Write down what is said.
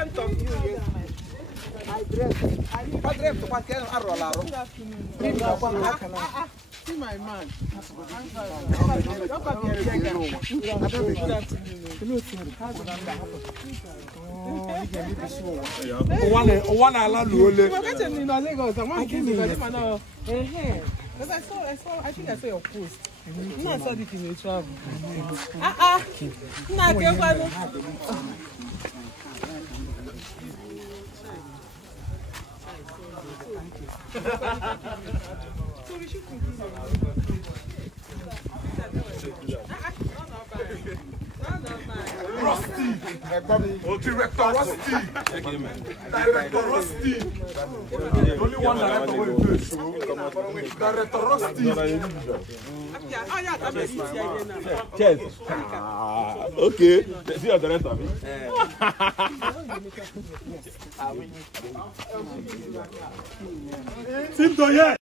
ashamed of you. I dress to what can I roll out? See my man. One allow you. I think I saw your post. No, I saw it in your travel. So we should continue. Rusty. Oh, Director Rusty. Director Rusty. Only one director will do it. Director Rusty. Cheers. Okay. See your director. Seem to hear.